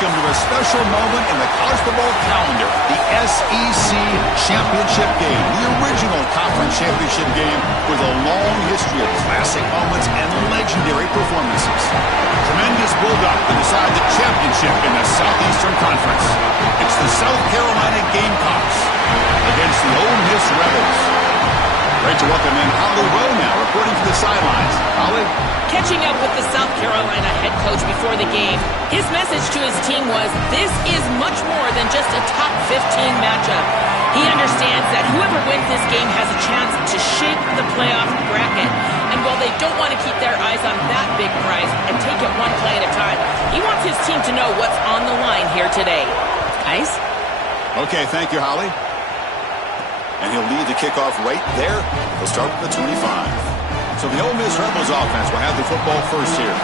welcome to a special moment in the college football calendar, the SEC Championship Game, the original conference championship game with a long history of classic moments and legendary performances. Tremendous bulldog to decide the championship in the Southeastern Conference. It's the South Carolina Gamecocks against the Ole Miss Rebels. Great to welcome in Holly Rowe now, reporting from the sidelines. Holly? Catching up with the South Carolina head coach before the game, his message to his team was, this is much more than just a top 15 matchup. He understands that whoever wins this game has a chance to shape the playoff bracket. And while they don't want to keep their eyes on that big prize and take it one play at a time, he wants his team to know what's on the line here today. Ice? Okay, thank you, Holly. And he'll lead the kickoff right there. He'll start with the 25. So the Ole Miss Rebels offense will have the football first here.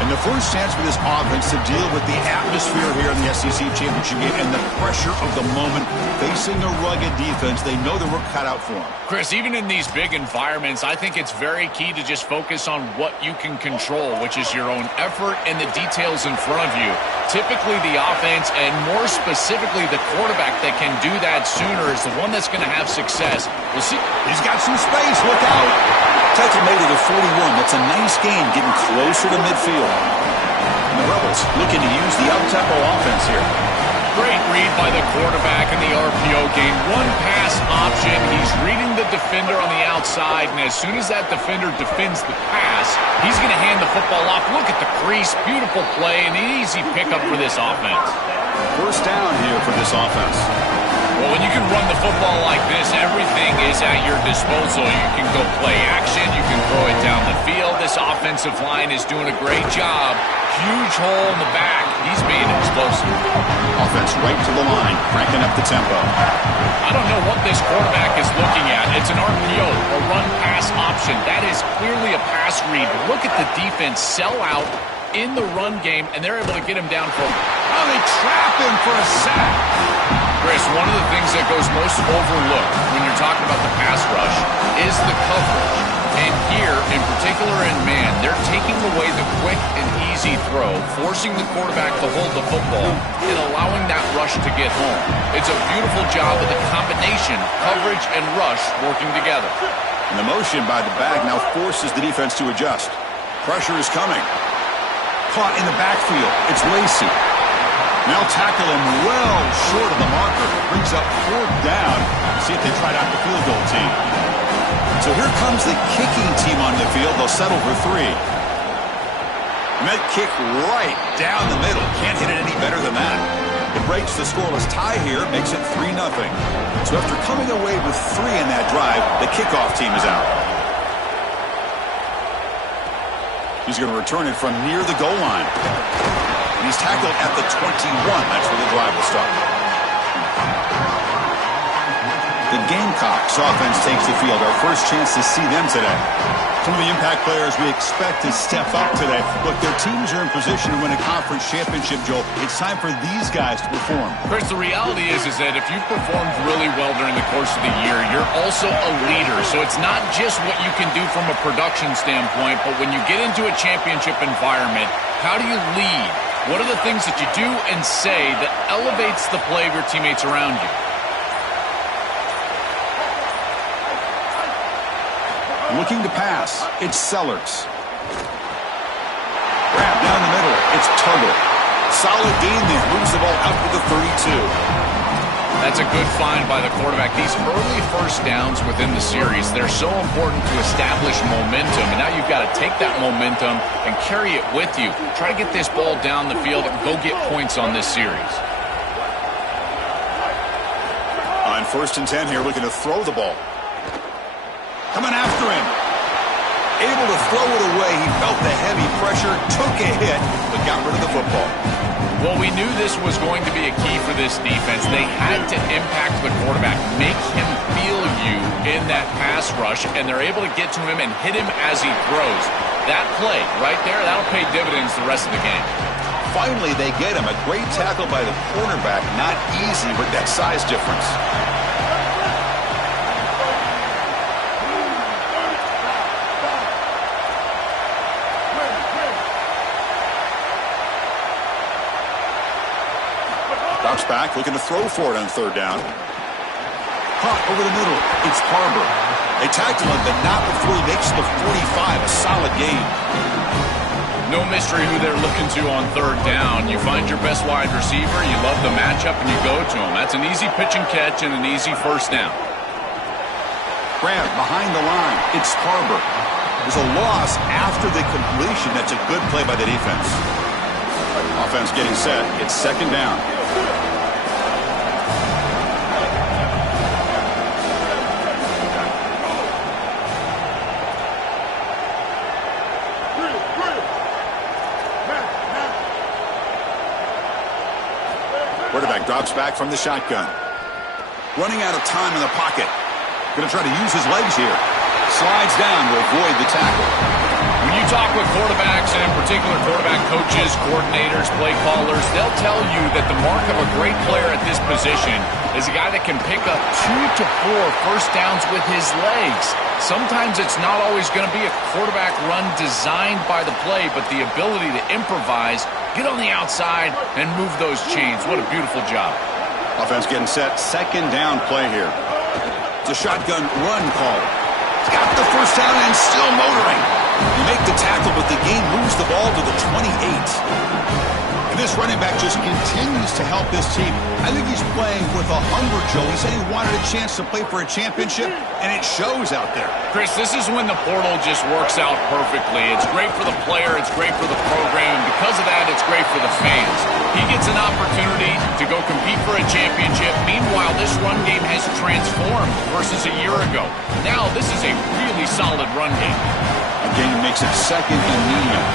And the first chance for this offense to deal with the atmosphere here in the SEC Championship game and the pressure of the moment, facing a rugged defense. They know the work cut out for them. Chris, even in these big environments, I think it's very key to just focus on what you can control, which is your own effort and the details in front of you. Typically, the offense, and more specifically the quarterback that can do that sooner, is the one that's going to have success. We'll see. He's got some space. Look out. Tackle made it a 41. That's a nice gain, getting closer to midfield. And the Rebels looking to use the up-tempo offense here. Great read by the quarterback in the RPO game. One pass option. He's reading the defender on the outside, and as soon as that defender defends the pass, he's going to hand the football off. Look at the crease. Beautiful play and an easy pickup for this offense. First down here for this offense. Well, when you can run the football like this, everything is at your disposal. You can go play action. You can throw it down the field. This offensive line is doing a great job. Huge hole in the back. He's being explosive. Offense right to the line, cranking up the tempo. I don't know what this quarterback is looking at. It's an RPO, a run-pass option. That is clearly a pass read. Look at the defense sell out in the run game, and they're able to get him down for. Oh, they trap him for a sack. Chris, one of the things that goes most overlooked when you're talking about the pass rush is the coverage. And here, in particular in man, they're taking away the quick and easy throw, forcing the quarterback to hold the football, and allowing that rush to get home. It's a beautiful job of the combination, coverage and rush working together. And the motion by the back now forces the defense to adjust. Pressure is coming. Caught in the backfield. It's Lacey. Now tackle him well short of the marker. Brings up fourth down. See if they try out the field goal team. So here comes the kicking team on the field. They'll settle for 3. And that kick right down the middle. Can't hit it any better than that. It breaks the scoreless tie here. Makes it 3-0. So after coming away with 3 in that drive, the kickoff team is out. He's going to return it from near the goal line. And he's tackled at the 21. That's where the drive will start. The Gamecocks offense takes the field. Our first chance to see them today. Some of the impact players we expect to step up today. Look, their teams are in position to win a conference championship, Joel. It's time for these guys to perform. Chris, the reality is that if you've performed really well during the course of the year, you're also a leader. So it's not just what you can do from a production standpoint, but when you get into a championship environment, how do you lead? What are the things that you do and say that elevates the play of your teammates around you? Looking to pass. It's Sellers. Wrap down the middle. It's Tuggle. Solid gain there. Moves the ball out to the 32. That's a good find by the quarterback. These early first downs within the series, they're so important to establish momentum. And now you've got to take that momentum and carry it with you. Try to get this ball down the field and go get points on this series. On 1st and 10 here, looking to throw the ball. Coming after him. Able to throw it away. He felt the heavy pressure, took a hit, but got rid of the football. Well, we knew this was going to be a key for this defense. They had to impact the quarterback, make him feel you in that pass rush, and they're able to get to him and hit him as he throws. That play right there, that'll pay dividends the rest of the game. Finally, they get him. A great tackle by the cornerback. Not easy with that size difference. Drops back, looking to throw for it on third down. Caught over the middle. It's Harbor. They tackle him, but not before he makes the 45. A solid gain. No mystery who they're looking to on third down. You find your best wide receiver, you love the matchup, and you go to him. That's an easy pitch and catch and an easy first down. Grab behind the line. It's Harbor. There's a loss after the completion. That's a good play by the defense. Offense getting set. It's second down. Quarterback drops back from the shotgun. Running out of time in the pocket. Going to try to use his legs here. Slides down to avoid the tackle. When you talk with quarterbacks, and in particular quarterback coaches, coordinators, play callers, they'll tell you that the mark of a great player at this position is a guy that can pick up 2 to 4 first downs with his legs. Sometimes it's not always going to be a quarterback run designed by the play, but the ability to improvise, get on the outside, and move those chains. What a beautiful job. Offense getting set. Second down play here. It's a shotgun run call. He's got the first down and still motoring. You make the tackle, but the game moves the ball to the 28. And this running back just continues to help this team. I think he's playing with a hunger, Joe. He said he wanted a chance to play for a championship, and it shows out there. Chris, this is when the portal just works out perfectly. It's great for the player. It's great for the program. And because of that, it's great for the fans. He gets an opportunity to go compete for a championship. Meanwhile, this run game has transformed versus a year ago. Now, this is a really solid run game. Again, makes it second and medium.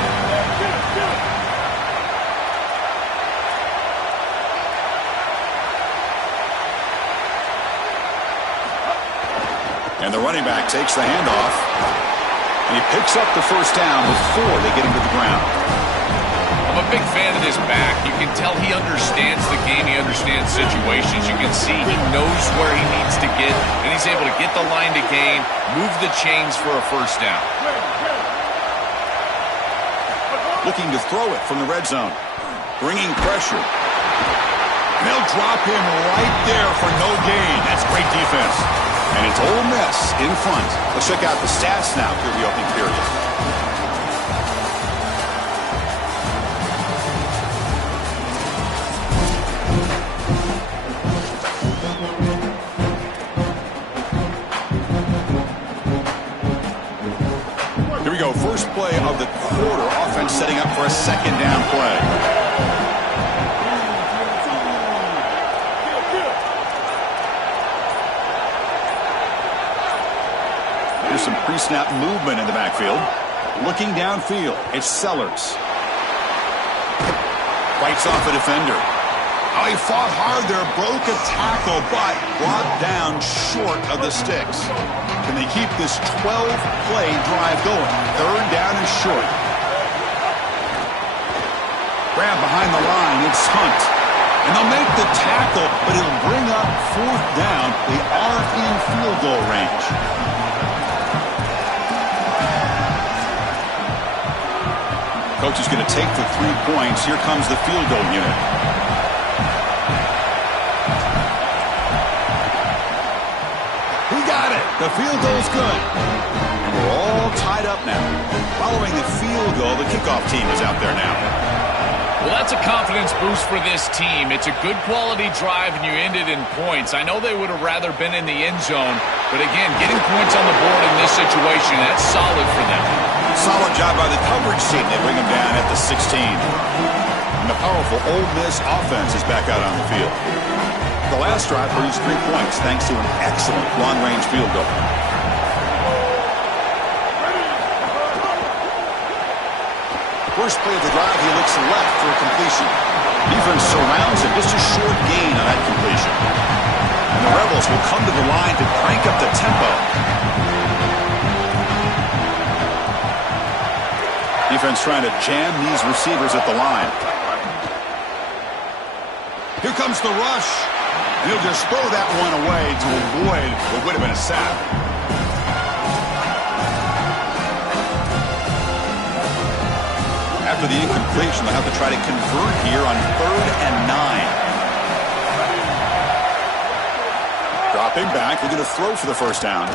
And the running back takes the handoff. And he picks up the first down before they get him to the ground. I'm a big fan of this back. You can tell he understands the game. He understands situations. You can see he knows where he needs to get, and he's able to get the line to gain, move the chains for a first down. Looking to throw it from the red zone. Bringing pressure. And they'll drop him right there for no gain. That's great defense. And it's Ole Miss in front. Let's check out the stats now through the opening period. Here we go. First play of the quarter. Offense setting up for a second down play. Some pre-snap movement in the backfield. Looking downfield, it's Sellers. Fights off a defender. Oh, he fought hard there, broke a tackle, but brought down short of the sticks. Can they keep this 12-play drive going? Third down and short. Grab behind the line, it's Hunt. And they'll make the tackle, but it'll bring up fourth down. They are in field goal range. Coach is going to take the 3 points. Here comes the field goal unit. He got it. The field goal's good. And we're all tied up now. Following the field goal, the kickoff team is out there now. Well, that's a confidence boost for this team. It's a good quality drive, and you ended in points. I know they would have rather been in the end zone, but again, getting points on the board in this situation, that's solid for them. Solid job by the coverage team. They bring him down at the 16. And the powerful Ole Miss offense is back out on the field. The last drive produced 3 points thanks to an excellent long-range field goal. First play of the drive, he looks left for a completion. Defense surrounds him. Just a short gain on that completion. And the Rebels will come to the line to crank up the tempo. Defense trying to jam these receivers at the line. Here comes the rush. And he'll just throw that one away to avoid what would have been a sack. After the incompletion, they'll have to try to convert here on 3rd and 9. Stepping back, they're going to throw for the first down.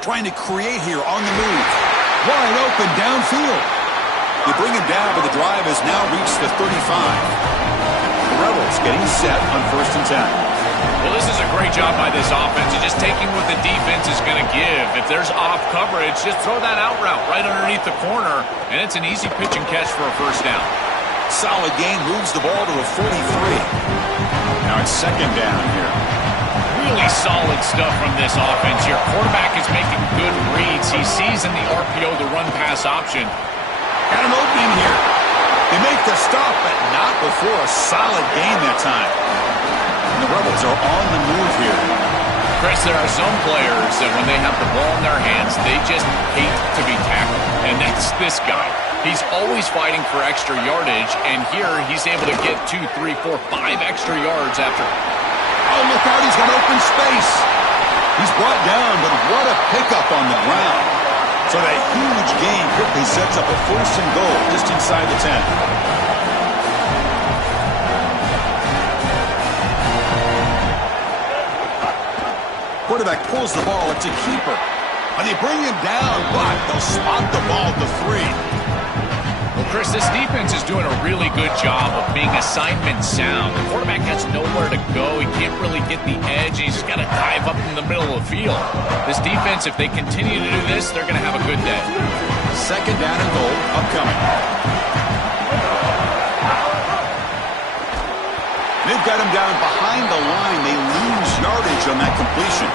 Trying to create here on the move. Wide open downfield. They bring him down, but the drive has now reached the 35. The Rebels getting set on 1st and 10. Well, this is a great job by this offense. You're just taking what the defense is going to give. If there's off coverage, just throw that out route right underneath the corner, and it's an easy pitch and catch for a first down. Solid gain, moves the ball to a 43. Now it's 2nd down here. Really solid stuff from this offense. Your quarterback is making good reads. He sees in the RPO the run-pass option. Got an opening here. They make the stop, but not before a solid gain that time. And the Rebels are on the move here. Chris, there are some players that when they have the ball in their hands, they just hate to be tackled. And that's this guy. He's always fighting for extra yardage, and here he's able to get 2, 3, 4, 5 extra yards after. Oh, look out, he's got open space. He's brought down, but what a pickup on the ground. So that huge gain quickly sets up a 1st and goal just inside the 10. Quarterback pulls the ball. It's a keeper. And they bring him down, but they'll spot the ball at the 3. Well, Chris, this defense is doing a really good job of being assignment sound. The quarterback has nowhere to go. He can't really get the edge. He's got to dive up in the middle of the field. This defense, if they continue to do this, they're going to have a good day. 2nd down and goal upcoming. They've got him down behind the line. They lose yardage on that completion.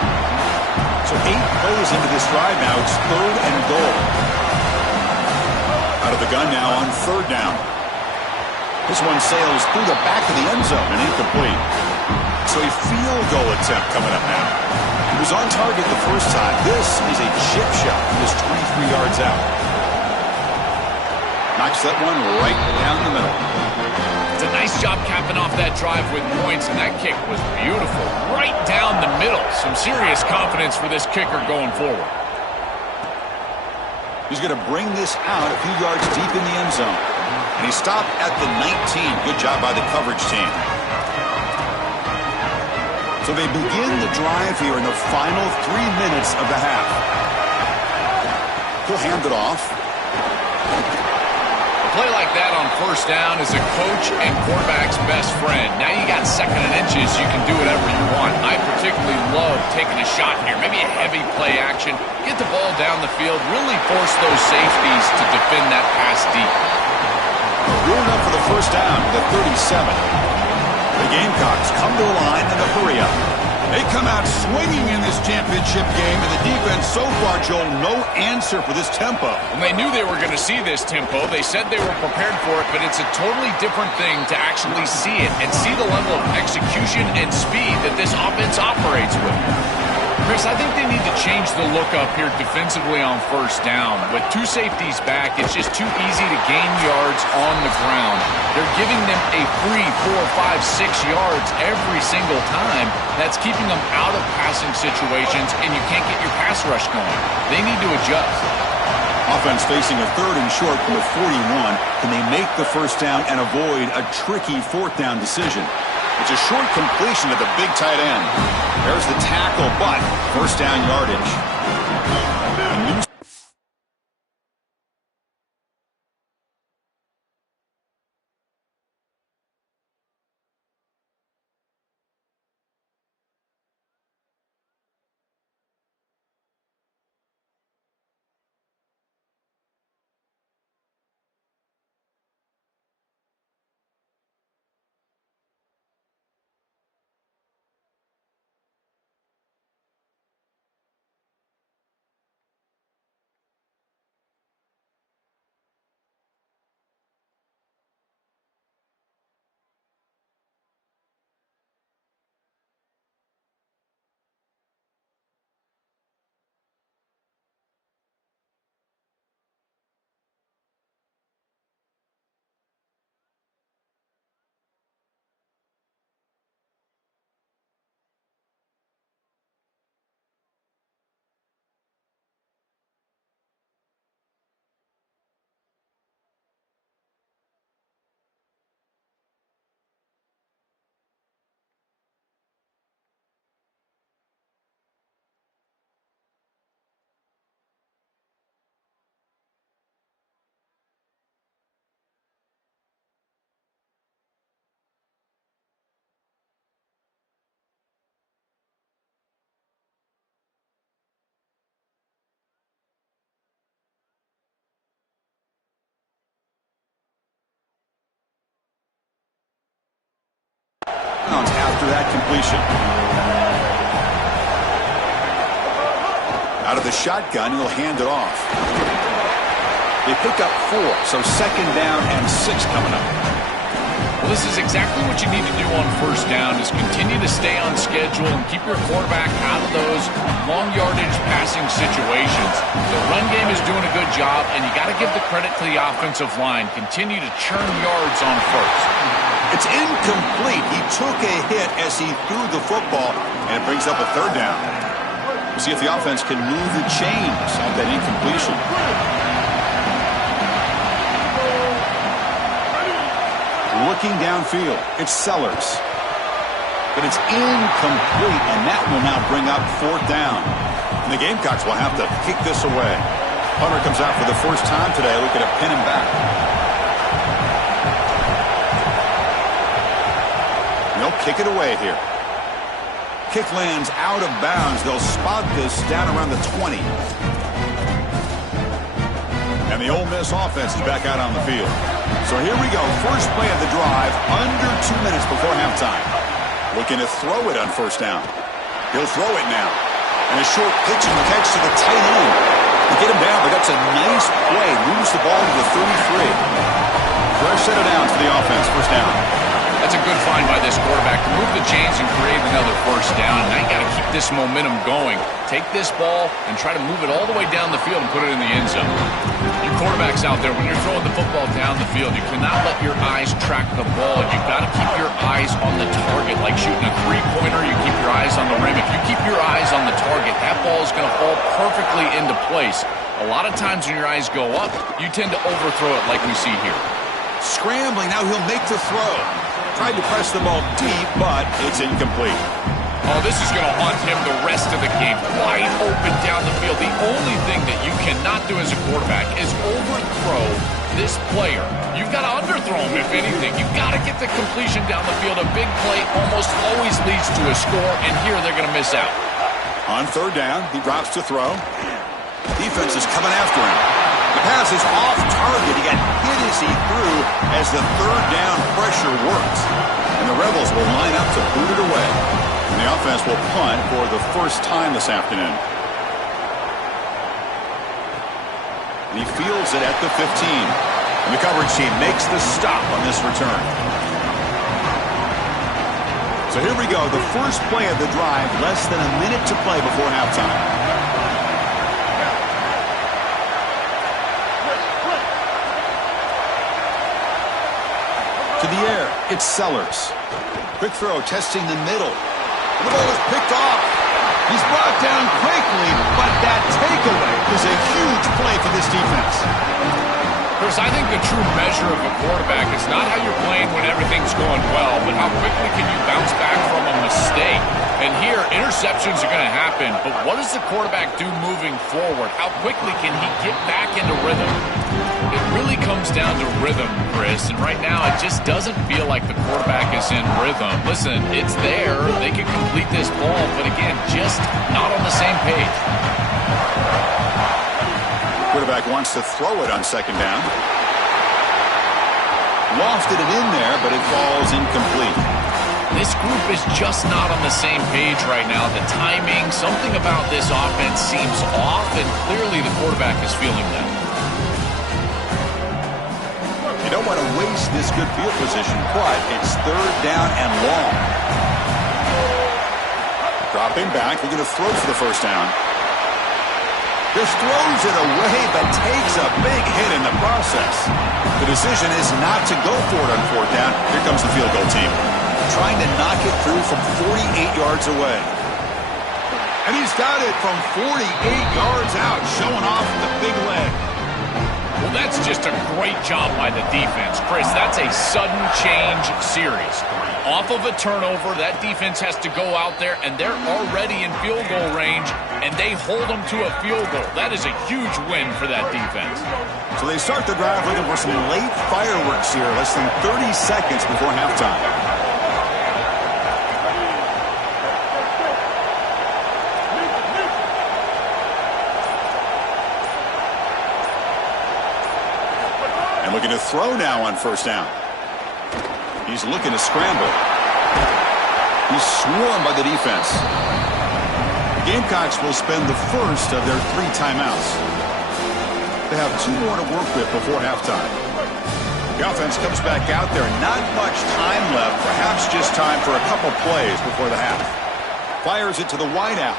So 8 plays into this drive now. It's 3rd and goal. Out of the gun now on 3rd down. This one sails through the back of the end zone and incomplete. So a field goal attempt coming up now. He was on target the first time. This is a chip shot. He was 23 yards out. Knocks that one right down the middle. It's a nice job capping off that drive with points, and that kick was beautiful. Right down the middle. Some serious confidence for this kicker going forward. He's going to bring this out a few yards deep in the end zone. And he stopped at the 19. Good job by the coverage team. So they begin the drive here in the final 3 minutes of the half. He'll hand it off. A play like that on 1st down is a coach and quarterback's best friend. Now you got 2nd and inches, you can do whatever you want. I particularly love taking a shot here, maybe a heavy play action, get the ball down the field, really force those safeties to defend that pass deep. Good enough for the first down to the 37. The Gamecocks come to the line in a hurry up. They come out swinging in this championship game, and the defense so far, Joel, no answer for this tempo. When they knew they were going to see this tempo, they said they were prepared for it, but it's a totally different thing to actually see it and see the level of execution and speed that this offense operates with. Chris, I think they need to change the look up here defensively on 1st down. With 2 safeties back, it's just too easy to gain yards on the ground. They're giving them a free 4, 5, 6 yards every single time. That's keeping them out of passing situations, and you can't get your pass rush going. They need to adjust. Offense facing a 3rd and short from the 41. Can they make the first down and avoid a tricky 4th down decision? It's a short completion to the big tight end. There's the tackle, but first down yardage. incompletion. Out of the shotgun, he'll hand it off. They pick up 4, so second down and 6 coming up. Well, this is exactly what you need to do on first down, is continue to stay on schedule and keep your quarterback out of those long yardage passing situations. The run game is doing a good job, and you got to give the credit to the offensive line. Continue to churn yards on first. It's incomplete. He took a hit as he threw the football, and it brings up a third down. We'll see if the offense can move the chains on that incompletion. Looking downfield, it's Sellers. But it's incomplete, and that will now bring up 4th down. And the Gamecocks will have to kick this away. Hunter comes out for the first time today, looking to pin him back. They'll kick it away here. Kick lands out of bounds. They'll spot this down around the 20. And the Ole Miss offense is back out on the field. So here we go. First play of the drive, under 2 minutes before halftime. Looking to throw it on first down. He'll throw it now. And a short pitch and catch to the tight end. To get him down, but that's a nice play. Moves the ball to the 33. Fresh set of downs for the offense. First down. That's a good find by this quarterback to move the chains and create another first down. Now you got to keep this momentum going. Take this ball and try to move it all the way down the field and put it in the end zone. Your quarterback's out there. When you're throwing the football down the field, you cannot let your eyes track the ball. You've got to keep your eyes on the target. Like shooting a three-pointer, you keep your eyes on the rim. If you keep your eyes on the target, that ball is going to fall perfectly into place. A lot of times when your eyes go up, you tend to overthrow it like we see here. Scrambling, now he'll make the throw. Tried to press the ball deep, but it's incomplete. Oh, this is going to haunt him the rest of the game. Wide open down the field. The only thing that you cannot do as a quarterback is overthrow this player. You've got to underthrow him, if anything. You've got to get the completion down the field. A big play almost always leads to a score, and here they're going to miss out. On third down, he drops to throw. Defense is coming after him. The pass is off target. He got hit as he threw as the third down pressure works. And the Rebels will line up to boot it away. And the offense will punt for the first time this afternoon. And he fields it at the 15. And the coverage team makes the stop on this return. So here we go. The first play of the drive, less than a minute to play before halftime. To the air, it's Sellers. Quick throw, testing the middle. The ball is picked off. He's brought down quickly, but that takeaway is a huge play for this defense. Chris, I think the true measure of a quarterback is not how you're playing when everything's going well, but how quickly can you bounce back from a mistake. And here, interceptions are going to happen, but what does the quarterback do moving forward? How quickly can he get back into rhythm? It really comes down to rhythm, Chris, and right now it just doesn't feel like the quarterback is in rhythm. Listen, it's there. They can complete this ball, but again, just not on the same page. Quarterback wants to throw it on second down. Lofted it in there, but it falls incomplete. This group is just not on the same page right now. The timing, something about this offense seems off, and clearly the quarterback is feeling that. You don't want to waste this good field position, but it's third down and long. Dropping back, we're going to throw for the first down. Just throws it away, but takes a big hit in the process. The decision is not to go for it on fourth down. Here comes the field goal team. Trying to knock it through from 48 yards away. And he's got it from 48 yards out, showing off the big leg. Well, that's just a great job by the defense. Chris, that's a sudden change series. Off of a turnover, that defense has to go out there, and they're already in field goal range, and they hold them to a field goal. That is a huge win for that defense. So they start the drive looking for some late fireworks here, less than 30 seconds before halftime. And looking to throw now on first down. He's looking to scramble. He's swarmed by the defense. The Gamecocks will spend the first of their 3 timeouts. They have 2 more to work with before halftime. The offense comes back out there. Not much time left. Perhaps just time for a couple plays before the half. Fires it to the wideout.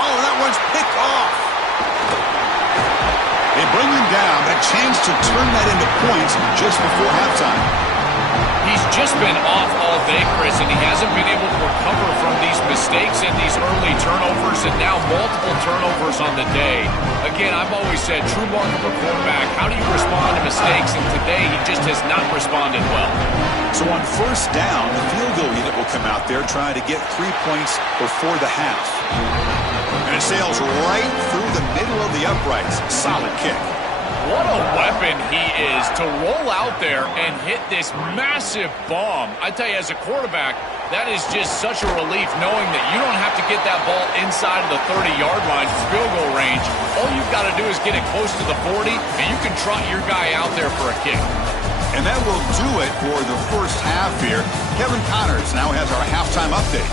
Oh, that one's picked off. They bring him down, but a chance to turn that into points just before halftime. He's just been off all day, Chris, and he hasn't been able to recover from these mistakes and these early turnovers, and now multiple turnovers on the day. Again, I've always said, true mark of a quarterback, how do you respond to mistakes? And today, he just has not responded well. So on first down, the field goal unit will come out there trying to get 3 points before the half. And it sails right through the middle of the uprights. Solid kick. What a weapon he is to roll out there and hit this massive bomb. I tell you, as a quarterback, that is just such a relief knowing that you don't have to get that ball inside of the 30-yard line field goal range. All you've got to do is get it close to the 40, and you can trot your guy out there for a kick. And that will do it for the first half here. Kevin Connors now has our halftime update.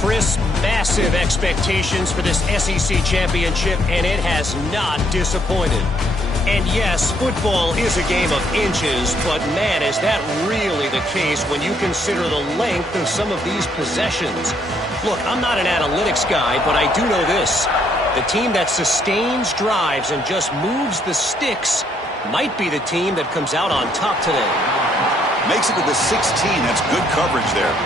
Chris, massive expectations for this SEC championship, and it has not disappointed. And yes, football is a game of inches, but man, is that really the case when you consider the length of some of these possessions. Look, I'm not an analytics guy, but I do know this. The team that sustains drives and just moves the sticks might be the team that comes out on top today. Makes it to the 16. That's good coverage there.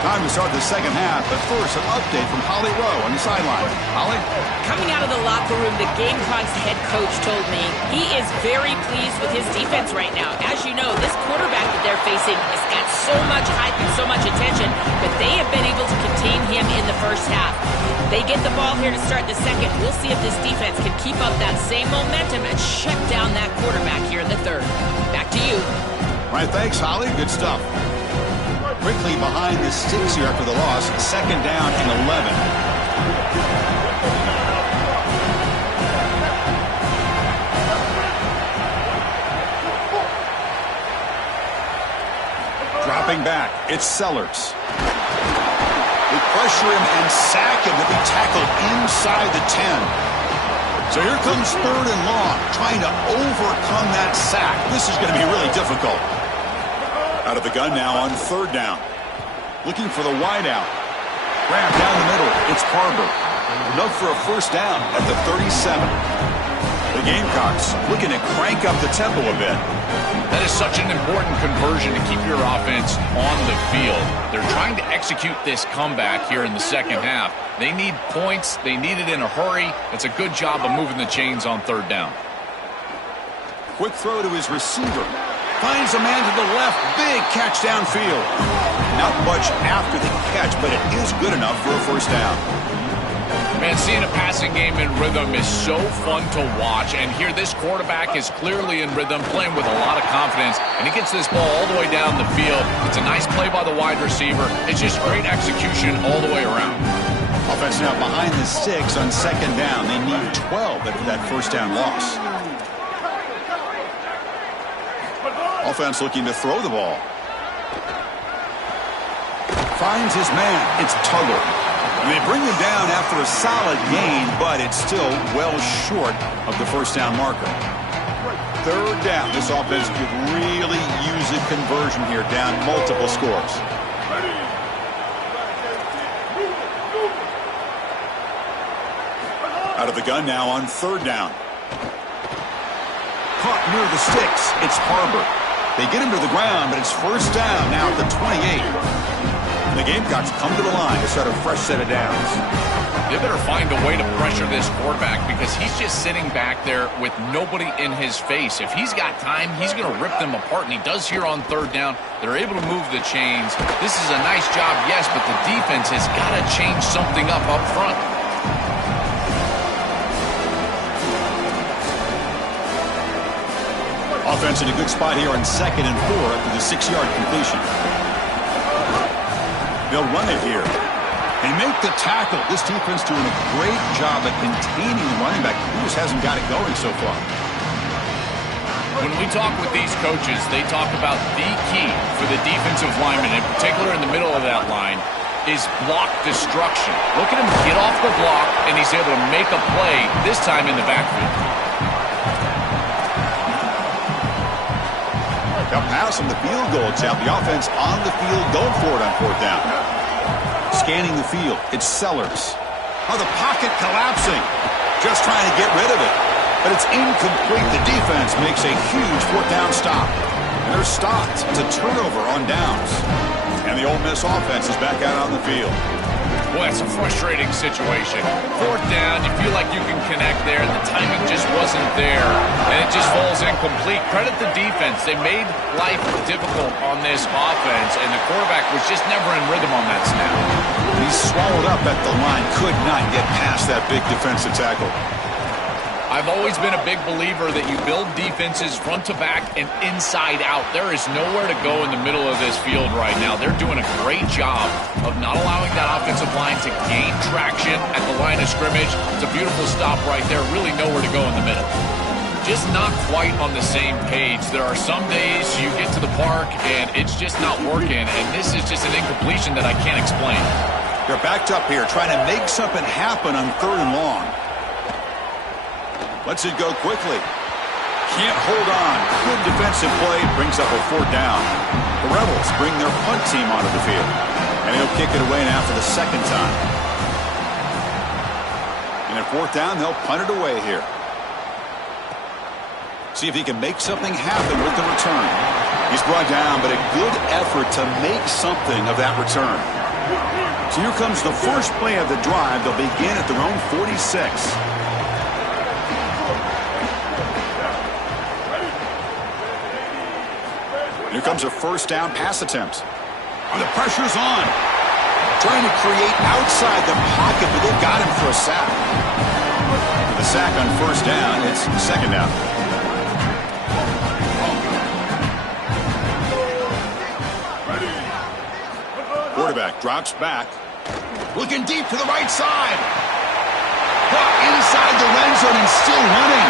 Time to start the second half, but first, an update from Holly Rowe on the sideline. Holly? Coming out of the locker room, the Gamecocks head coach told me he is very pleased with his defense right now. As you know, this quarterback that they're facing has got so much hype and so much attention, but they have been able to contain him in the first half. They get the ball here to start the second. We'll see if this defense can keep up that same momentum and shut down that quarterback here in the third. Back to you. All right, thanks, Holly. Good stuff. Quickly behind the sticks here after the loss. Second down and 11. Dropping back, it's Sellers. They pressure him and sack him to be tackled inside the 10. So here comes third and long, trying to overcome that sack. This is going to be really difficult. Out of the gun now on third down. Looking for the wideout. Grab down the middle. It's Parber. Enough for a first down at the 37. The Gamecocks looking to crank up the tempo a bit. That is such an important conversion to keep your offense on the field. They're trying to execute this comeback here in the second half. They need points. They need it in a hurry. It's a good job of moving the chains on third down. Quick throw to his receiver. Finds a man to the left. Big catch downfield. Not much after the catch, but it is good enough for a first down. Man, seeing a passing game in rhythm is so fun to watch. And here, this quarterback is clearly in rhythm, playing with a lot of confidence. And he gets this ball all the way down the field. It's a nice play by the wide receiver. It's just great execution all the way around. Offense now behind the sticks on second down. They need 12 after that first down loss. Offense looking to throw the ball. Finds his man. It's Tuggle. And they bring him down after a solid gain, but it's still well short of the first down marker. Third down. This offense could really use a conversion here, down multiple scores. Out of the gun now on third down. Caught near the sticks. It's Harbor. They get him to the ground, but it's first down now at the 28. The Gamecocks come to the line to start a fresh set of downs. They better find a way to pressure this quarterback because he's just sitting back there with nobody in his face. If he's got time, he's going to rip them apart, and he does here on third down. They're able to move the chains. This is a nice job, yes, but the defense has got to change something up front. Offense in a good spot here on 2nd and 4 after the 6-yard completion. They'll run it here. They make the tackle. This defense doing a great job at containing the running back. He just hasn't got it going so far. When we talk with these coaches, they talk about the key for the defensive lineman, in particular in the middle of that line, is block destruction. Look at him get off the block, and he's able to make a play, this time in the backfield. A pass on the field goal attempt. The offense on the field going for it on fourth down. Scanning the field. It's Sellers. Oh, the pocket collapsing. Just trying to get rid of it. But it's incomplete. The defense makes a huge fourth down stop. And they're stopped. It's a turnover on downs. And the Ole Miss offense is back out on the field. Boy, it's a frustrating situation. Fourth down, you feel like you can connect there. The timing just wasn't there, and it just falls incomplete. Credit the defense. They made life difficult on this offense, and the quarterback was just never in rhythm on that snap. He's swallowed up at the line. Could not get past that big defensive tackle. I've always been a big believer that you build defenses front to back and inside out. There is nowhere to go in the middle of this field right now. They're doing a great job of not allowing that offensive line to gain traction at the line of scrimmage. It's a beautiful stop right there. Really nowhere to go in the middle. Just not quite on the same page. There are some days you get to the park and it's just not working, and this is just an incompletion that I can't explain. They're backed up here trying to make something happen on 3rd and long. Lets it go quickly. Can't hold on. Good defensive play. Brings up a 4th down. The Rebels bring their punt team onto the field. And he'll kick it away now for the 2nd time. And at 4th down, they'll punt it away here. See if he can make something happen with the return. He's brought down, but a good effort to make something of that return. So here comes the first play of the drive. They'll begin at their own 46. Here comes a 1st down pass attempt. The pressure's on. Trying to create outside the pocket, but they've got him for a sack. With a sack on 1st down, it's 2nd down. Quarterback drops back. Looking deep to the right side. Brought inside the red zone and still running.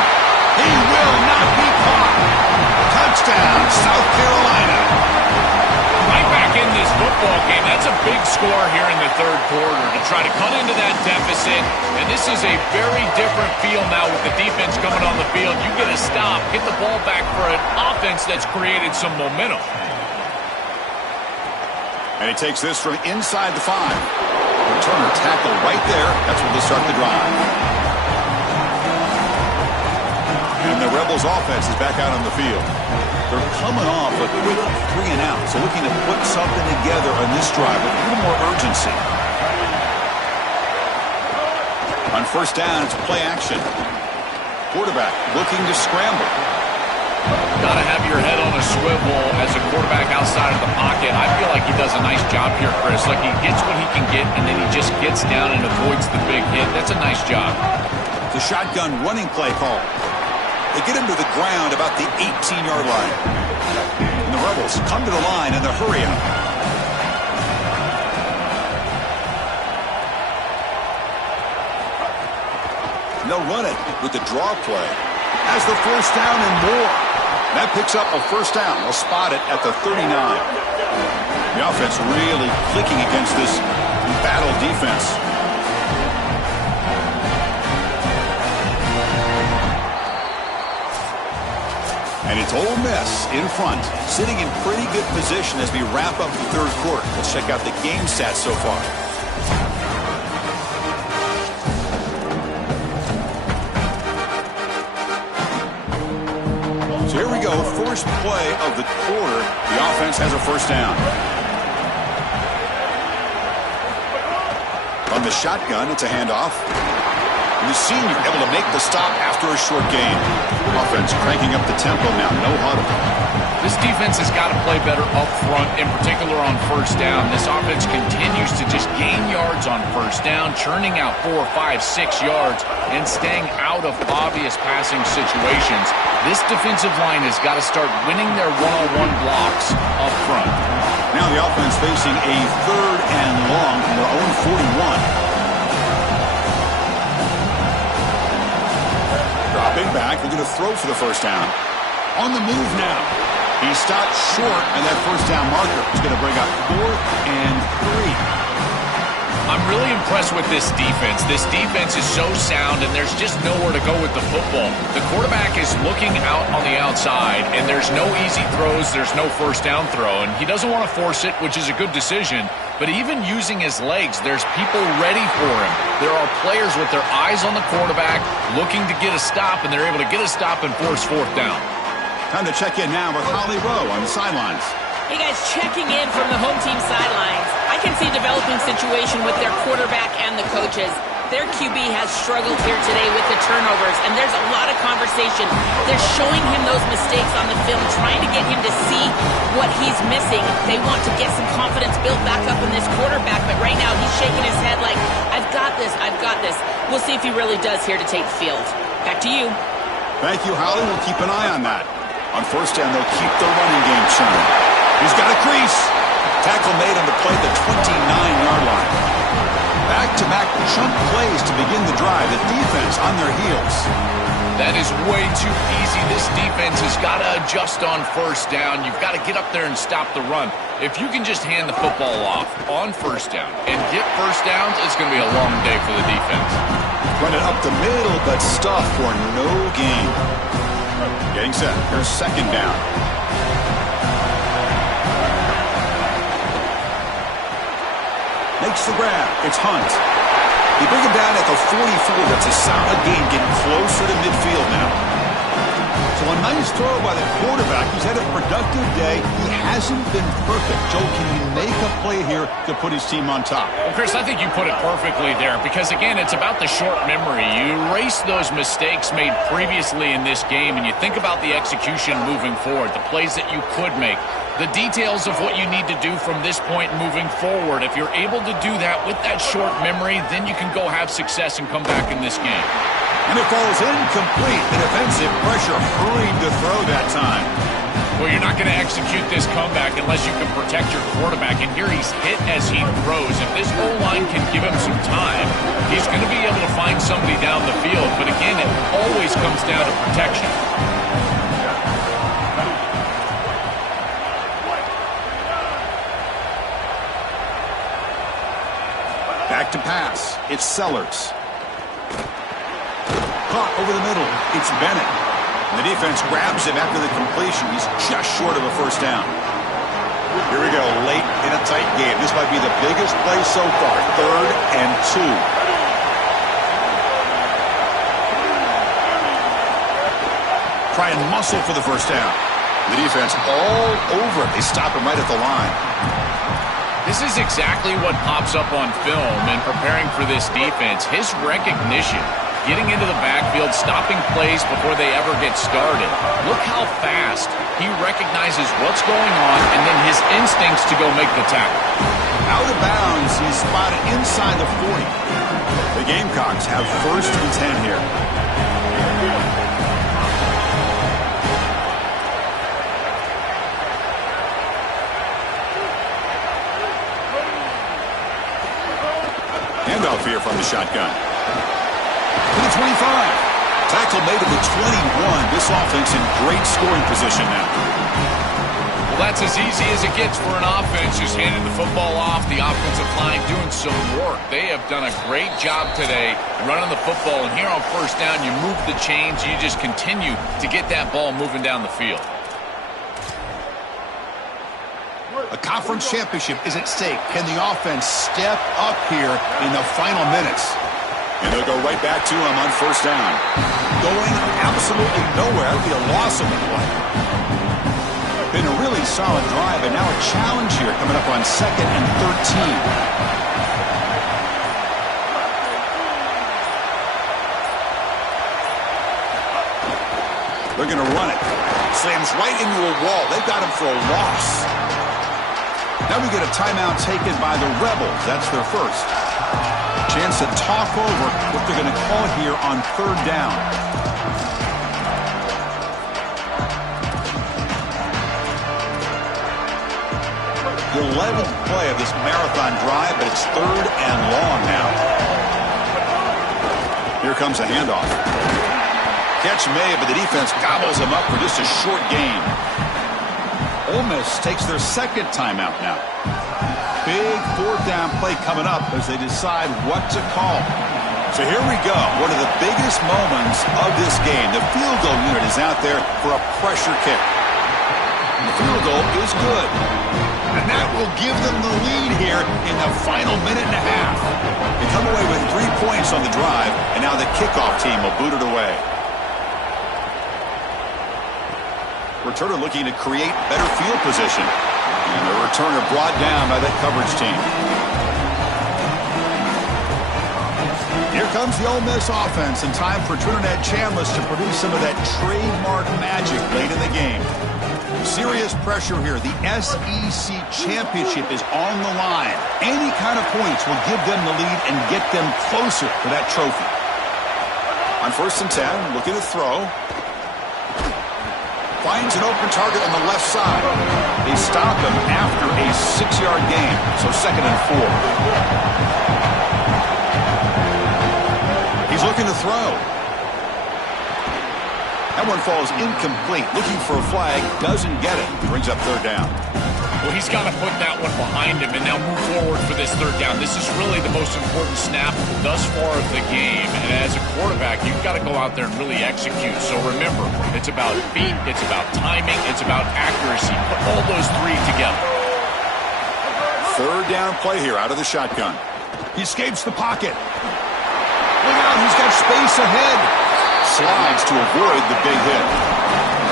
He will not be caught. Touchdown, South Carolina. Right back in this football game. That's a big score here in the 3rd quarter to try to cut into that deficit. And this is a very different feel now with the defense coming on the field. You get a stop, get the ball back for an offense that's created some momentum. And he takes this from inside the 5. Returner tackle right there. That's where they start the drive. And the Rebels offense is back out on the field. They're coming off a quick 3 and out, so looking to put something together on this drive with a little more urgency. On 1st down, it's play action. Quarterback looking to scramble. Got to have your head on a swivel as a quarterback outside of the pocket. I feel like he does a nice job here, Chris. Like he gets what he can get, and then he just gets down and avoids the big hit. That's a nice job. The shotgun running play call. They get him to the ground about the 18-yard line. And the Rebels come to the line in the hurry up. And they'll run it with the draw play. Has the 1st down and more. That picks up a 1st down. They'll spot it at the 39. The offense really clicking against this battle defense. And it's Ole Miss in front, sitting in pretty good position as we wrap up the 3rd quarter. Let's check out the game stats so far. So here we go, first play of the quarter. The offense has a 1st down. On the shotgun, it's a handoff. And the senior able to make the stop after a short gain. Offense cranking up the tempo now, no huddle. This defense has got to play better up front, in particular on 1st down. This offense continues to just gain yards on 1st down, churning out 4, 5, 6 yards, and staying out of obvious passing situations. This defensive line has got to start winning their one-on-one blocks up front. Now the offense facing a 3rd and long from their own 41. Dropping back, looking to throw for the 1st down. On the move now. He stopped short, and that first down marker is going to bring up 4th and 3. I'm really impressed with this defense. This defense is so sound, and there's just nowhere to go with the football. The quarterback is looking out on the outside, and there's no easy throws. There's no first down throw, and he doesn't want to force it, which is a good decision. But even using his legs, there's people ready for him. There are players with their eyes on the quarterback looking to get a stop, and they're able to get a stop and force 4th down. Time to check in now with Holly Rowe on the sidelines. Hey guys, checking in from the home team sidelines. I can see a developing situation with their quarterback and the coaches. Their QB has struggled here today with the turnovers, and there's a lot of conversation. They're showing him those mistakes on the film, trying to get him to see what he's missing. They want to get some confidence built back up in this quarterback, but right now he's shaking his head like, I've got this, I've got this. We'll see if he really does here to take the field. Back to you. Thank you, Holly. We'll keep an eye on that. On first down, they'll keep the running game churning. He's got a crease. Tackle made on the play at the 29-yard line. Back-to-back chunk plays to begin the drive. The defense on their heels. That is way too easy. This defense has got to adjust on first down. You've got to get up there and stop the run. If you can just hand the football off on first down and get first downs, it's going to be a long day for the defense. Run it up the middle, but stuff for no gain. Getting set. Here's 2nd down. Makes the grab. It's Hunt. He brings him down at the 44. That's a solid gain, getting closer to midfield now. So a nice throw by the quarterback. He's had a productive day. He hasn't been perfect. Joe, can he make a play here to put his team on top? Well, Chris, I think you put it perfectly there because, again, it's about the short memory. You erase those mistakes made previously in this game, and you think about the execution moving forward, the plays that you could make, the details of what you need to do from this point moving forward. If you're able to do that with that short memory, then you can go have success and come back in this game. And it falls incomplete. The defensive pressure hurried to throw that time. Well, you're not going to execute this comeback unless you can protect your quarterback. And here he's hit as he throws. If this O-line can give him some time, he's going to be able to find somebody down the field. But again, it always comes down to protection. Back to pass. It's Sellers. Caught over the middle. It's Bennett. And the defense grabs him after the completion. He's just short of a first down. Here we go, late in a tight game. This might be the biggest play so far. 3rd and 2. Try and muscle for the first down. The defense all over it. They stop him right at the line. This is exactly what pops up on film in preparing for this defense. His recognition, getting into the backfield, stopping plays before they ever get started. Look how fast he recognizes what's going on and then his instincts to go make the tackle. Out of bounds, he's spotted inside the 40. The Gamecocks have 1st and 10 here. Handoff here from the shotgun. To the 25. Tackle made at the 21. This offense in great scoring position now. Well, that's as easy as it gets for an offense. Just handing the football off. The offensive line doing some work. They have done a great job today running the football. And here on first down, you move the chains. You just continue to get that ball moving down the field. A conference championship is at stake. Can the offense step up here in the final minutes? And they'll go right back to him on first down. Going absolutely nowhere. That'll be a loss of the play. Been a really solid drive, and now a challenge here coming up on 2nd and 13. They're going to run it. Slams right into a wall. They've got him for a loss. Now we get a timeout taken by the Rebels. That's their first. Chance to talk over what they're going to call here on 3rd down. The 11th play of this marathon drive, but it's 3rd and long now. Here comes a handoff. Catch made, but the defense gobbles him up for just a short gain. Ole Miss takes their second timeout now. Big fourth down play coming up as they decide what to call. So here we go. One of the biggest moments of this game. The field goal unit is out there for a pressure kick. And the field goal is good. And that will give them the lead here in the final minute and a half. They come away with 3 points on the drive, and now the kickoff team will boot it away. Returner looking to create better field position. And the returner brought down by that coverage team. Here comes the Ole Miss offense, and time for Trinidad Chambliss to produce some of that trademark magic late in the game. Serious pressure here. The SEC championship is on the line. Any kind of points will give them the lead and get them closer to that trophy. On 1st and 10, looking to throw. Finds an open target on the left side. They stop him after a 6-yard gain, so 2nd and 4. He's looking to throw. That one falls incomplete. Looking for a flag, doesn't get it. Brings up 3rd down. Well, he's got to put that one behind him and now move forward for this 3rd down. This is really the most important snap thus far of the game. And as a quarterback, you've got to go out there and really execute. So remember, it's about feet, it's about timing, it's about accuracy. Put all those 3 together. 3rd down play here out of the shotgun. He escapes the pocket. Look out, he's got space ahead. Slides to avoid the big hit.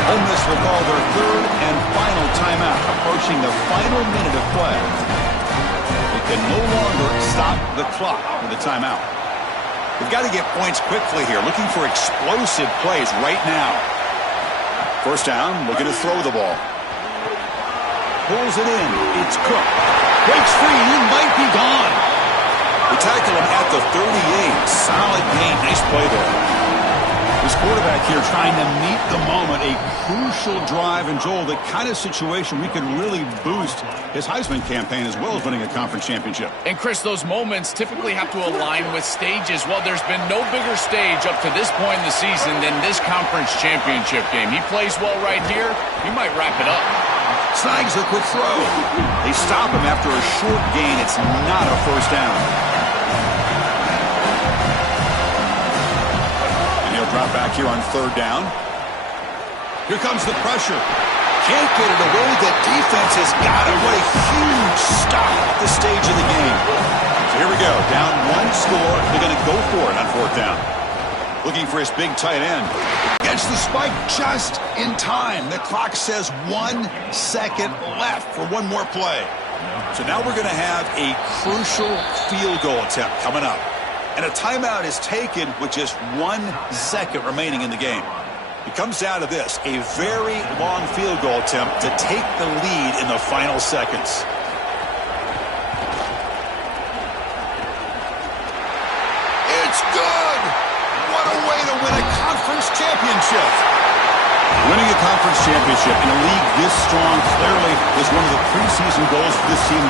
Ole Miss will call their 3rd and final timeout, approaching the final minute of play. They can no longer stop the clock with a timeout. They've got to get points quickly here, looking for explosive plays right now. 1st down, looking to throw the ball. Pulls it in. It's Cook. Breaks free. He might be gone. They tackle him at the 38. Solid gain. Nice play there. This quarterback here trying to meet the moment, a crucial drive. And Joel, the kind of situation we could really boost his Heisman campaign as well as winning a conference championship. And Chris, those moments typically have to align with stages. Well, there's been no bigger stage up to this point in the season than this conference championship game. He plays well right here. He might wrap it up. Snags a quick throw. They stop him after a short gain. It's not a 1st down. Drop back here on 3rd down. Here comes the pressure. Can't get it away. The defense has got it. What a huge stop at this stage of the game. So here we go. Down 1 score. They're going to go for it on 4th down. Looking for his big tight end. Gets the spike just in time. The clock says 1 second left for one more play. So now we're going to have a crucial field goal attempt coming up. And a timeout is taken with just 1 second remaining in the game. It comes down to this, a very long field goal attempt to take the lead in the final seconds. It's good! What a way to win a conference championship! Winning a conference championship in a league this strong clearly is one of the preseason goals for this team.